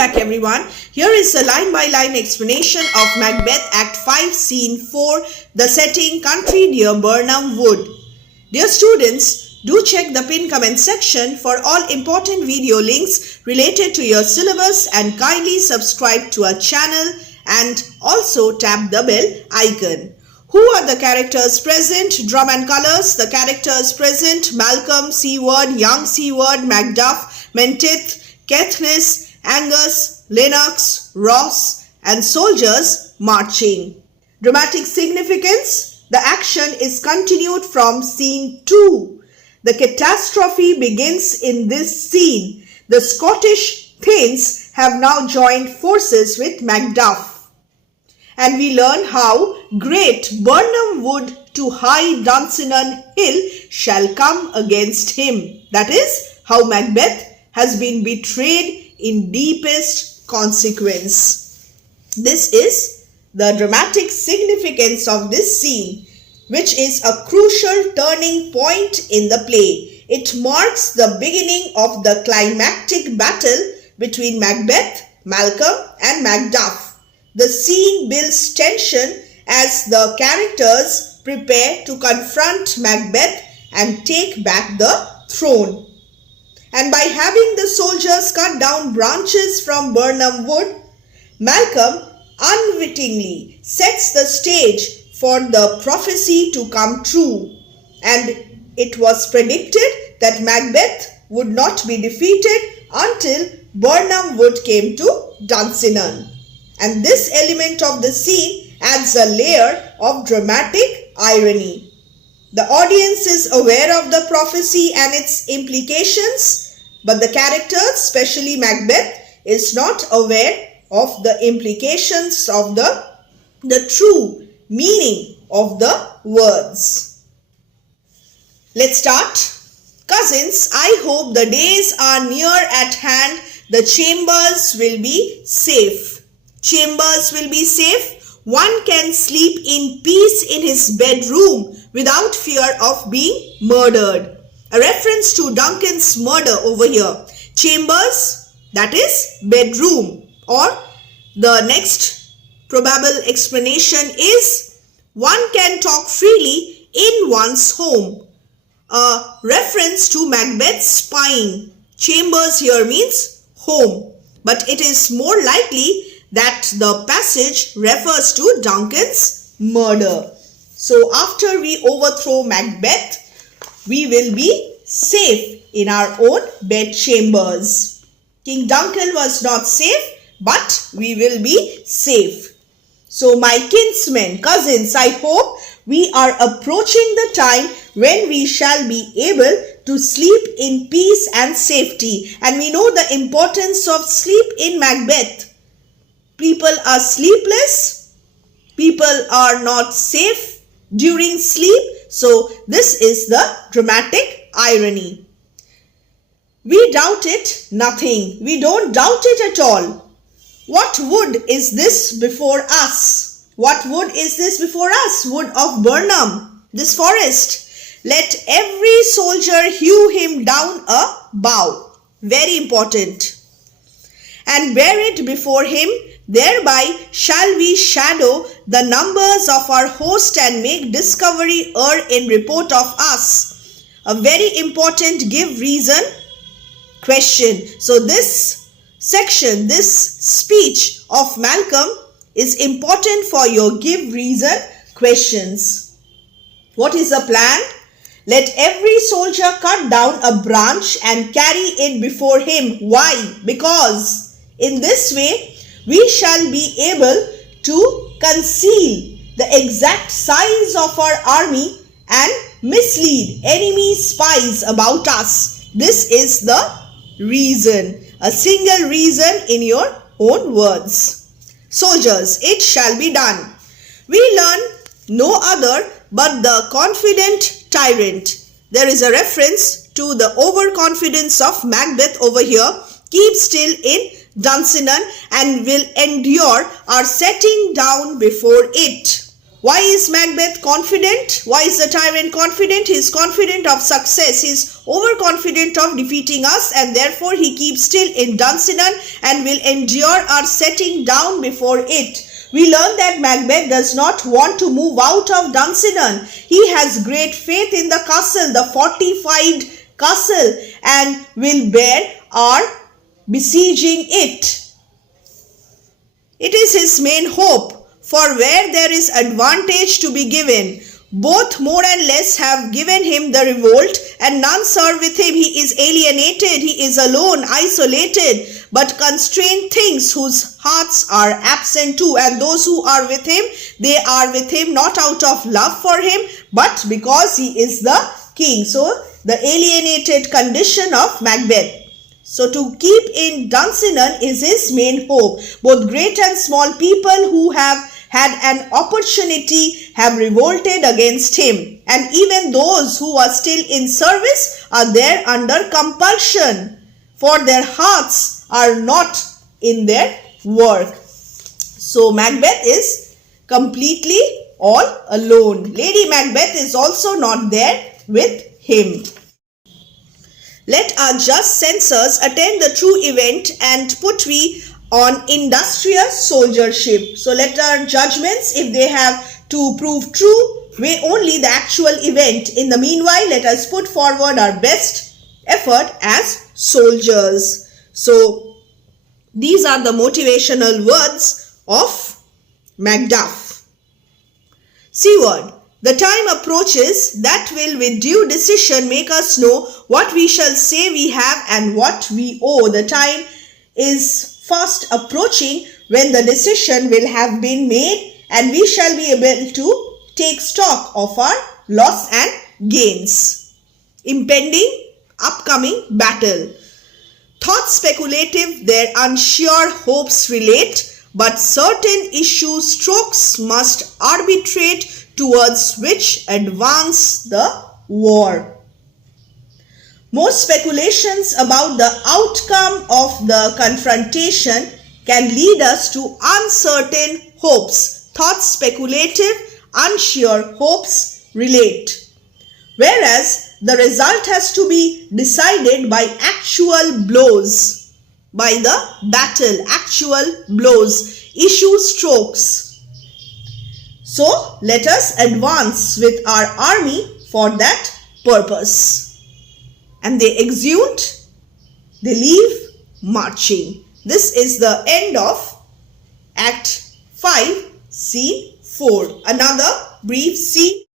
back everyone. Here is a line-by-line explanation of Macbeth Act 5 Scene 4, the setting country near Birnam Wood. Dear students, do check the pinned comment section for all important video links related to your syllabus and kindly subscribe to our channel and also tap the bell icon. Who are the characters present? Drum and colors. The characters present: Malcolm, Seward, young Seward, Macduff, Menteith, Caithness, Angus, Lennox, Ross, and soldiers marching. Dramatic significance: the action is continued from scene 2. The catastrophe begins in this scene. The Scottish Thanes have now joined forces with Macduff. And we learn how great Birnam Wood to high Dunsinane Hill shall come against him. That is how Macbeth has been betrayed in deepest consequence. This is the dramatic significance of this scene, which is a crucial turning point in the play. It marks the beginning of the climactic battle between Macbeth, Malcolm, and Macduff. The scene builds tension as the characters prepare to confront Macbeth and take back the throne. And by having the soldiers cut down branches from Birnam Wood, Malcolm unwittingly sets the stage for the prophecy to come true. And it was predicted that Macbeth would not be defeated until Birnam Wood came to Dunsinane. And this element of the scene adds a layer of dramatic irony. The audience is aware of the prophecy and its implications, but the characters, especially Macbeth, is not aware of the implications of the true meaning of the words. Let's start. Cousins, I hope the days are near at hand. The chambers will be safe. Chambers will be safe. One can sleep in peace in his bedroom without fear of being murdered. A reference to Duncan's murder over here. Chambers, that is bedroom. Or the next probable explanation is one can talk freely in one's home. A reference to Macbeth's spine. Chambers here means home. But it is more likely that the passage refers to Duncan's murder. So after we overthrow Macbeth, we will be safe in our own bed chambers. King Duncan was not safe, but we will be safe. So my kinsmen, cousins, I hope we are approaching the time when we shall be able to sleep in peace and safety. And we know the importance of sleep in Macbeth. People are sleepless. People are not safe during sleep. So this is the dramatic irony. We doubt it nothing. We don't doubt it at all. What wood is this before us? What wood is this before us? Wood of Birnam, this forest. Let every soldier hew him down a bough. Very important. And bear it before him. Thereby shall we shadow the numbers of our host and make discovery err in report of us. A very important give reason question. So this section, this speech of Malcolm is important for your give reason questions. What is the plan? Let every soldier cut down a branch and carry it before him. Why? Because in this way we shall be able to conceal the exact size of our army and mislead enemy spies about us. This is the reason, a single reason in your own words. Soldiers, it shall be done. We learn no other but the confident tyrant. There is a reference to the overconfidence of Macbeth over here. Keep still in Dunsinane and will endure our setting down before it. Why is Macbeth confident? Why is the tyrant confident? He is confident of success. He is overconfident of defeating us, and therefore he keeps still in Dunsinane and will endure our setting down before it. We learn that Macbeth does not want to move out of Dunsinane. He has great faith in the castle, the fortified castle, and will bear our besieging it. It is his main hope. For where there is advantage to be given, both more and less have given him the revolt, and none serve with him. He is alienated, he is alone, isolated, but constrained things whose hearts are absent too. And those who are with him, they are with him not out of love for him, but because he is the king. So, the alienated condition of Macbeth. So to keep in Dunsinane is his main hope. Both great and small people who have had an opportunity have revolted against him. And even those who are still in service are there under compulsion, for their hearts are not in their work. So Macbeth is completely all alone. Lady Macbeth is also not there with him. Let our just censors attend the true event and put we on industrious soldiership. So let our judgments, if they have to prove true, weigh only the actual event. In the meanwhile, let us put forward our best effort as soldiers. So these are the motivational words of Macduff. C-word. The time approaches that will with due decision make us know what we shall say we have and what we owe. The time is fast approaching when the decision will have been made and we shall be able to take stock of our loss and gains. Impending, upcoming battle. Thoughts speculative, their unsure hopes relate, but certain issue strokes must arbitrate towards which advance the war. Most speculations about the outcome of the confrontation can lead us to uncertain hopes. Thoughts speculative, unsure hopes relate. Whereas the result has to be decided by actual blows, by the battle, actual blows, issue strokes. So, let us advance with our army for that purpose. And they exeunt, they leave marching. This is the end of Act 5, Scene 4. Another brief scene.